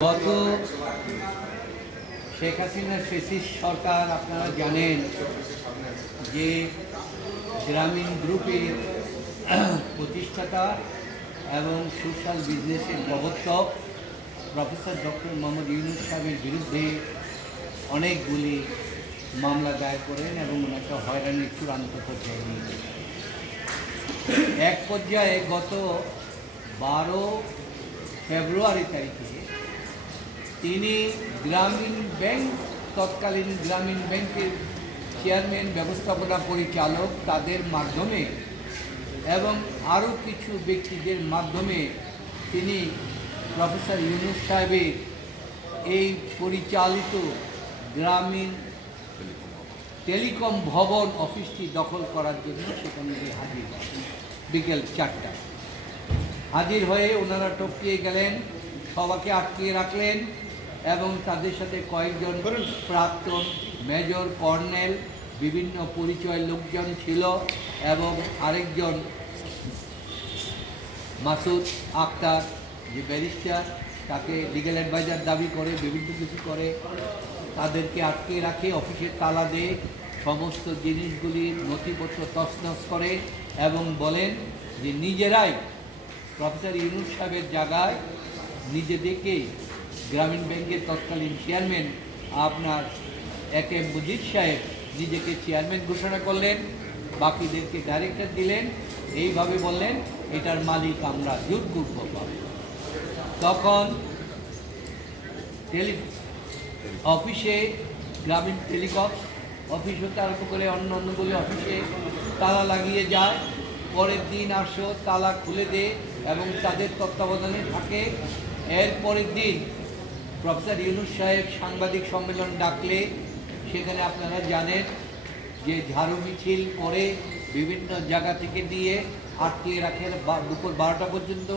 গত শেখ হাসিনার ফেসিস সরকার, আপনারা জানেন যে গ্রামীণ গ্রুপের প্রতিষ্ঠাতা এবং সোশ্যাল বিজনেসের প্রবর্তক প্রফেসর ডক্টর মোহাম্মদ ইউনুস সাহেবের বিরুদ্ধে অনেকগুলি মামলা দায়ের করেন এবং ওনাকে হয়রানির চূড়ান্ত পর্যায়ে নিয়ে। এক পর্যায়ে গত বারো ফেব্রুয়ারি তারিখে তিনি গ্রামীণ ব্যাংক, তৎকালীন গ্রামীণ ব্যাংকের চেয়ারম্যান, ব্যবস্থাপনা পরিচালক তাদের মাধ্যমে এবং আরও কিছু ব্যক্তিদের মাধ্যমে তিনি প্রফেসর ইউনুস সাহেবের এই পরিচালিত গ্রামীণ টেলিকম ভবন অফিসটি দখল করার জন্য সেখানে গিয়ে হাজির বিকেল চারটা হাজির হয়ে ওনারা টপকিয়ে গেলেন, সবাইকে আটকিয়ে রাখলেন এবং তাদের সাথে কয়েকজন প্রাক্তন মেজর কর্নেল বিভিন্ন পরিচয় লোকজন ছিল এবং আরেকজন মাসুদ আক্তার যে ব্যারিস্টার তাকে লিগেল অ্যাডভাইজার দাবি করে বিভিন্ন কিছু করে তাদেরকে আটকে রাখে অফিসের তালা দিয়ে সমস্ত জিনিসগুলির নথিপত্র তছনছ করে এবং বলেন যে নিজেরাই প্রফেসর ইউনুস সাহেবের জায়গায় নিজেদেরকে গ্রামীণ ব্যাংকের তৎকালীন চেয়ারম্যান আপনার একে মুজিদ সাহেব নিজেকে চেয়ারম্যান ঘোষণা করলেন, বাকিদেরকে ডাইরেক্টর দিলেন, এইভাবে বললেন, এটার মালিক আমরা জোরপূর্বক তখন টেলি অফিসে গ্রামীণ টেলিকম অফিস হতে আরম্ভ করে অন্য অন্যগুলি অফিসে তালা লাগিয়ে যায়। পরের দিন আসো, তালা খুলে দে এবং তাদের তত্ত্বাবধানে থাকে। এর পরের দিন প্রফেসর ইউনুস সাহেব সাংবাদিক সম্মেলন ডাকলে সেখানে আপনারা জানেন যে ঝাড়ু মিছিল করে বিভিন্ন জায়গা থেকে দিয়ে আটকিয়ে রাখেন দুপুর বারোটা পর্যন্ত।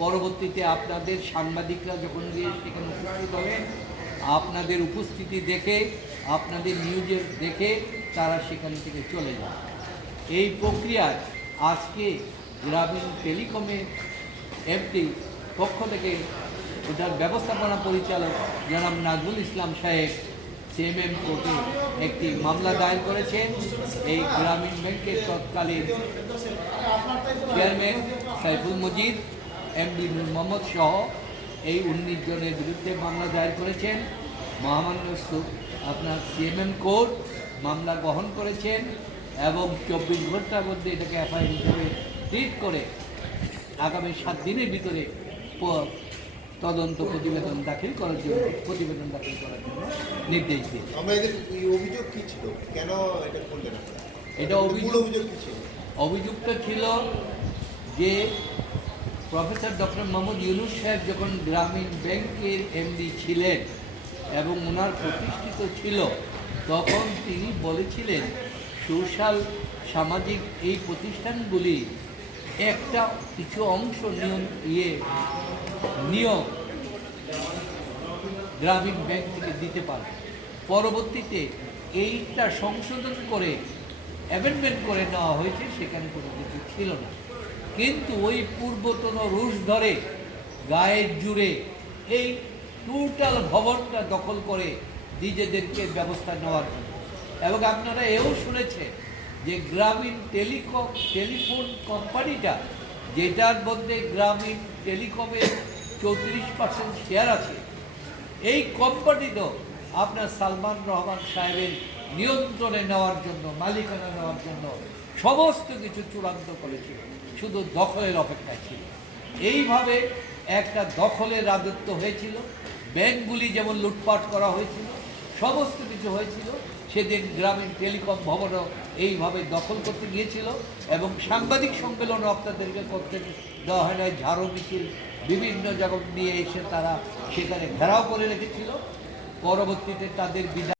পরবর্তীতে আপনাদের সাংবাদিকরা যখন গিয়ে সেখানে উপস্থিত হবেন, আপনাদের উপস্থিতি দেখে, আপনাদের নিউজে দেখে তারা সেখান থেকে চলে যায় এই প্রক্রিয়ায় আজকে গ্রামীণ টেলিকমের এমপি পক্ষ থেকে ওটার ব্যবস্থাপনা পরিচালক জনাব নাজমুল ইসলাম সাহেব, সিএমএম কোর্টে একটি মামলা দায়ের করেছেন। এই গ্রামীণ ব্যাংকের তৎকালীন চেয়ারম্যান সাইফুল মজিদ এমডি মোহাম্মদ সহ এই উনিশ জনের বিরুদ্ধে মামলা দায়ের করেছেন। মহামান্য আপনার সিএমএম কোর্ট মামলা গ্রহণ করেছেন এবং চব্বিশ ঘণ্টার মধ্যে এটাকে এফআইআর হিসেবে ট্রিট করে আগামী সাত দিনের ভিতরে তদন্ত প্রতিবেদন দাখিল করার জন্য প্রতিবেদন দাখিল করার জন্য নির্দেশ দিন এই অভিযোগ কি ছিল? কেন এটা করলেন এটা অভিযোগ অভিযোগ কি ছিল? অভিযুক্ত ছিল যে প্রফেসর ডক্টর মোহাম্মদ ইউনুস সাহেব যখন গ্রামীণ ব্যাংকের এমডি ছিলেন এবং ওনার প্রতিষ্ঠিত ছিল তখন তিনি বলেছিলেন সোশ্যাল সামাজিক এই প্রতিষ্ঠানগুলি একটা কিছু অংশ নিয়ম ইয়ে নিয়োগ গ্রামীণ ব্যাংক থেকে দিতে পারবে পরবর্তীতে এইটা সংশোধন করে অ্যামেন্ডমেন্ট করে নেওয়া হয়েছে, সেখানে কোনো কিছু ছিল না। কিন্তু ওই পূর্বতন রুশ ধরে গায়ের জুড়ে এই টোটাল ভবনটা দখল করে নিজেদেরকে ব্যবস্থা নেওয়ার জন্য। এবং আপনারা এও শুনেছেন যে গ্রামীণ টেলিকম টেলিফোন কোম্পানিটা, যেটার মধ্যে গ্রামীণ টেলিকমের চৌত্রিশ পার্সেন্ট শেয়ার আছে, এই কোম্পানিটাও আপনার সালমান রহমান সাহেবের নিয়ন্ত্রণে নেওয়ার জন্য, মালিকানা নেওয়ার জন্য সমস্ত কিছু চূড়ান্ত করেছিল, শুধু দখলের অপেক্ষায় ছিল। এইভাবে একটা দখলের রাজত্ব হয়েছিল, ব্যাংকগুলি যেমন লুটপাট করা হয়েছিল, সমস্ত কিছু হয়েছিল সেদিন গ্রামীণ টেলিকম ভবনও এইভাবে দখল করতে গিয়েছিল এবং সাংবাদিক সম্মেলন আপনাদেরকে করতে দেওয়া হয় না ঝাড়ু মিছিল বিভিন্ন জগৎ নিয়ে এসে তারা সেখানে ঘেরাও করে রেখেছিল। পরবর্তীতে তাদের বিদায়